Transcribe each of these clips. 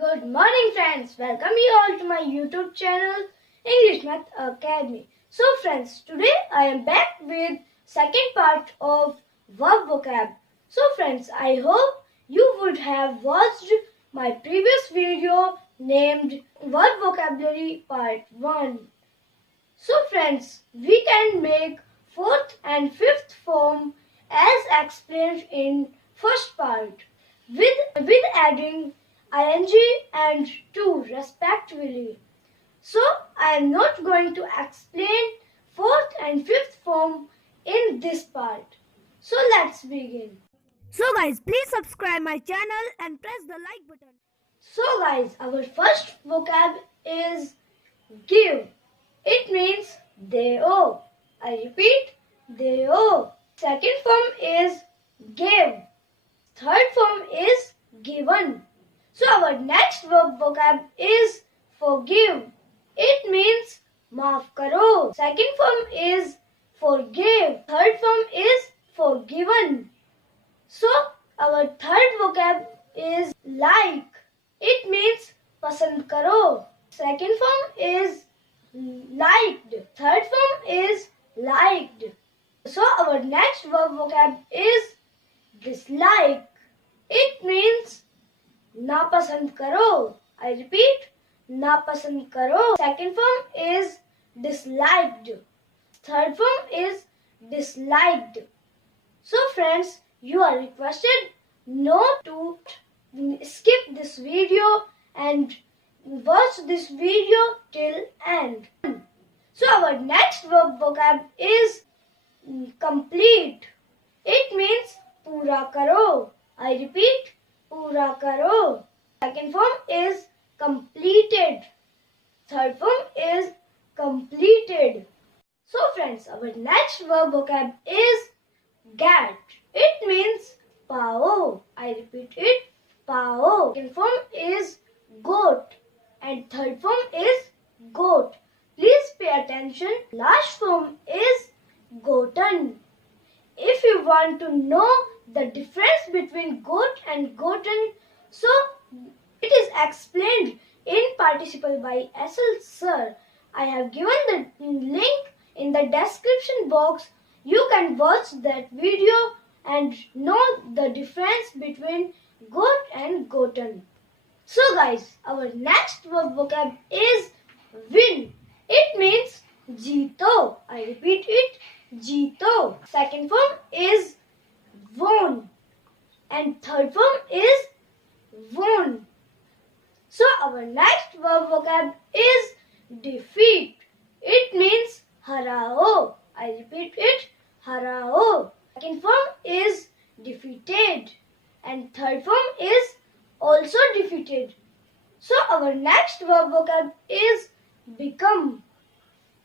Good morning friends, welcome you all to my YouTube channel English Math Academy. So friends, today I am back with second part of verb vocab. So friends, I hope you would have watched my previous video named verb vocabulary part 1. So friends, we can make fourth and fifth form as explained in first part with adding ing and to respectively. So I am not going to explain fourth and fifth form in this part. So let's begin. So guys, please subscribe my channel and press the like button. So guys, our first vocab is give. It means they owe. I repeat, they owe. Second form is give. Third form is given. So our next verb vocab is forgive. It means maaf karo. Second form is forgive. Third form is forgiven. So our third vocab is like. It means pasand karo. Second form is liked. Third form is liked. So our next verb vocab is dislike. It means napasand karo. I repeat, napasand karo. Second form is disliked. Third form is disliked. So friends, you are requested not to skip this video and watch this video till end. So our next verb vocab is complete. It means pura karo. I repeat, pura karo. Second form is completed. Third form is completed. So friends, our next verb vocab is get. It means pao. I repeat it, pao. Second form is goat and third form is goat. Please pay attention. Last form is goaten. If you want to know the difference between goat and goaten, so it is explained in participle by SL Sir. I have given the link in the description box. You can watch that video and know the difference between goat and goaten. So guys, our next verb vocab is win. It means jeeto. I repeat it, jeeto. Second form is won and third form is won. So our next verb vocab is defeat. It means harao. I repeat it, harao. Second form is defeated and third form is also defeated. So our next verb vocab is become.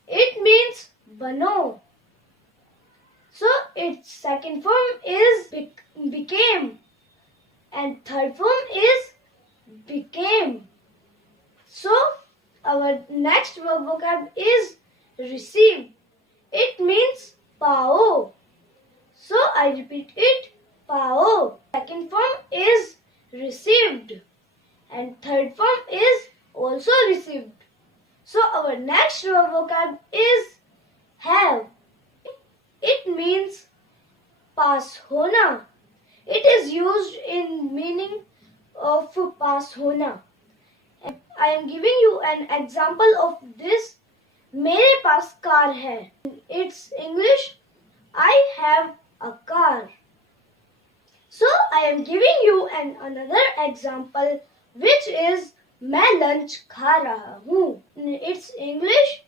It means bano. So its second form is became and third form is became. So our next verb vocab is receive. It means pao. So I repeat it, pao. Second form is received and third form is also received. So our next verb vocab is have. It means pass hona. It is used in meaning of pass hona. I am giving you an example of this. मेरे पास car है. It's English. I have a car. So I am giving you another example, which is मैं lunch खा रहा हूँ. It's English.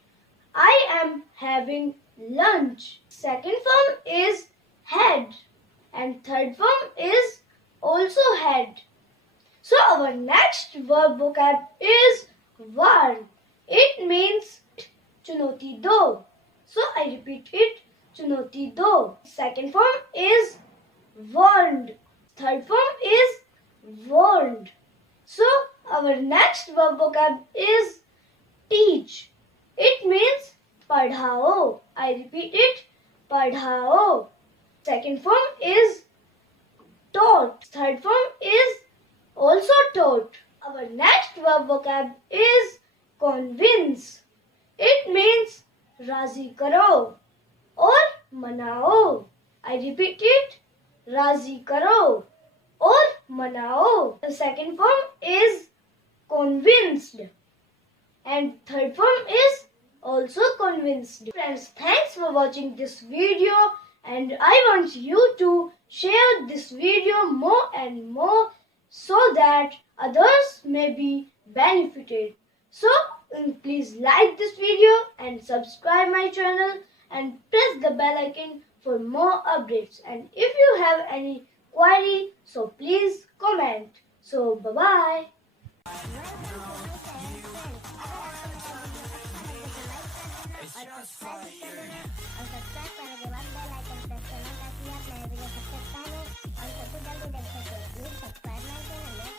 I am having lunch. Second form is had and third form is also had. So our next verb vocab is war. It means chunoti do. So I repeat it, chunoti do. Second form is warned. Third form is warned. So our next verb vocab is teach. It means padhao. I repeat it, padhao. Second form is taught. Third form is also taught. Our next verb vocab is convince. It means razi karo or manao. I repeat it, razi karo or manao. The second form is convinced and third form is also convinced. Friends, thanks for watching this video and I want you to share this video more and more so that others may be benefited. So please like this video and subscribe my channel and press the bell icon for more updates. And if you have any query, so please comment. So bye bye. और subscribe करने के बाद bell icon press करना ताकि आप नए video सबसे पहले और सबसे जल्दी देख सकें। Please subscribe my channel.